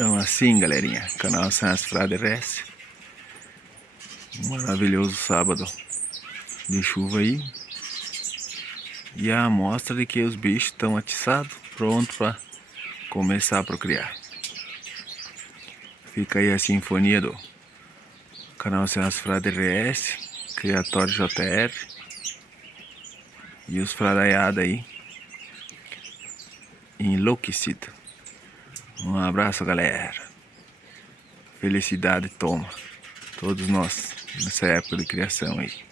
Então assim, galerinha, canal Sans Fraderes. Um maravilhoso sábado de chuva aí. E a amostra de que os bichos estão atiçados, pronto para começar a procriar. Fica aí a sinfonia do canal Sans Fraderes, Criatório JR. E os fradaiados aí enlouquecido. Um abraço, galera. Felicidade toma todos nós nessa época de criação aí.